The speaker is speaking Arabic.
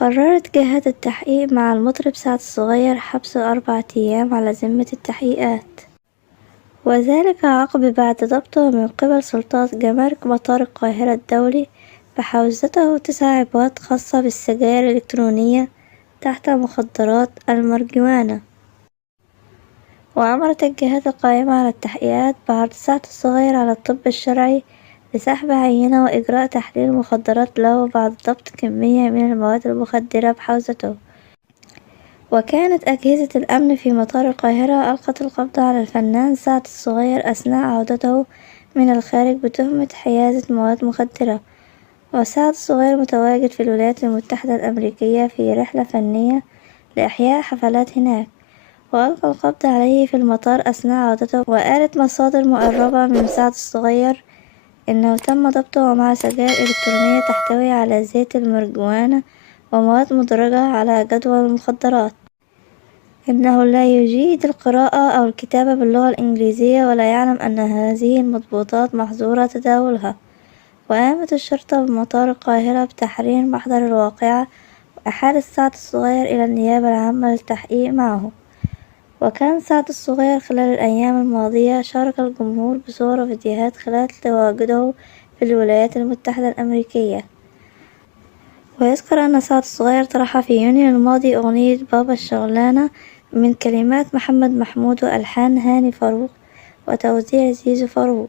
قررت جهة التحقيق مع المطرب سعد الصغير حبسه 4 أيام على ذمة التحقيقات، وذلك عقب بعد ضبطه من قبل سلطات جمارك مطار القاهرة الدولي بحوزته 9 عبوات خاصة بالسجاير الإلكترونية تحت مخدرات المارجوانا. وأمرت الجهات القائمة على التحقيقات بعرض سعد الصغير على الطب الشرعي لسحب عينة وإجراء تحليل مخدرات له بعد ضبط كمية من المواد المخدرة بحوزته. وكانت أجهزة الأمن في مطار القاهرة ألقت القبض على الفنان سعد الصغير أثناء عودته من الخارج بتهمة حيازة مواد مخدرة. وسعد الصغير متواجد في الولايات المتحدة الأمريكية في رحلة فنية لإحياء حفلات هناك، وألقى القبض عليه في المطار أثناء عودته. وقالت مصادر مقربة من سعد الصغير إنه تم ضبطه ومعه سجائر إلكترونية تحتوي على زيت المارجوانا ومواد مدرجة على جدول المخدرات. إنه لا يجيد القراءة أو الكتابة باللغة الإنجليزية ولا يعلم أن هذه المضبوطات محظور تداولها. وقامت الشرطة بمطار القاهرة بتحرير محضر الواقعة وإحالة سعد الصغير إلى النيابة العامة للتحقيق معه. وكان سعد الصغير خلال الأيام الماضية شارك الجمهور بصور وفيديوهات خلال تواجده في الولايات المتحدة الأمريكية. ويذكر أن سعد الصغير طرح في يونيو الماضي أغنية بابا الشغلانة من كلمات محمد محمود وألحان هاني فاروق وتوزيع زيزو فاروق.